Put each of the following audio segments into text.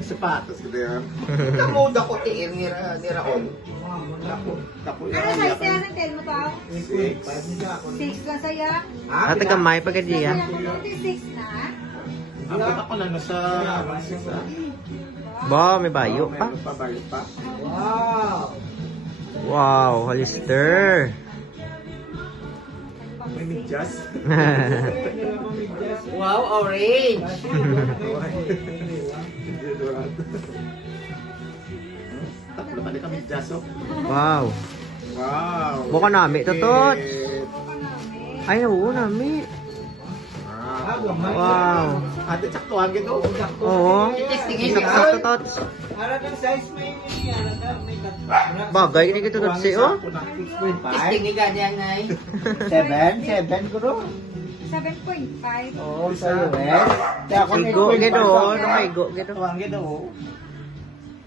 Sapatos ko din. Kamood ako tiil ni Raon. Ako Ano size yan ang tail mo pa? 6. 6 lang saya. Ate kamay pagka diya. Ito 6 na. Ako na nasa Ba, may bayo pa. Meron pa bayo pa. Wow, Hollister. May medyas. Wow, orange. Tatlo pa din kami medyas, oh. Wow. Wow. Buka nami, totot. Shit. Ay, oo, nami. Wow. Wow. Ate, tsaktuhan gito. Oo. Testingin Saksak totot. Bagay, ini kita totot si oh. Testingin ka niya ngay. 7 guru. 7.5. Oh, sa US. Kaya ako Igo, gido. Igo, gido. Tuwang gito.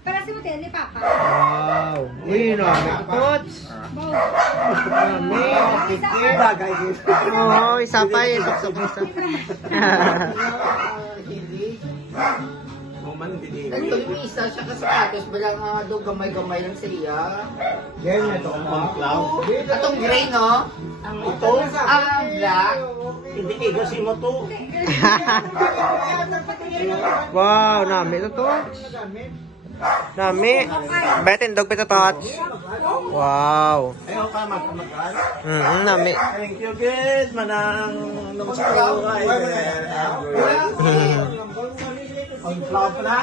Para si Motel ni Papa. Wow. Uy, nami, totot. Nami. Bagay dito. Oo, isa pa eh. Tuksok isa. Human, hindi Ito yung isa siya kasapatos. Balang doon gamay-gamay lang siya. Yan na to. On cloud. Atong gray, no? Ito? Ang black. Hindi kasi mo to. Wow, nami, totot. Nami. Betin, dog pita tots. Wow. Ayaw ka magkamagaan. Nami. Thank you, kid. Manang nung sa ay. On cloud pa na.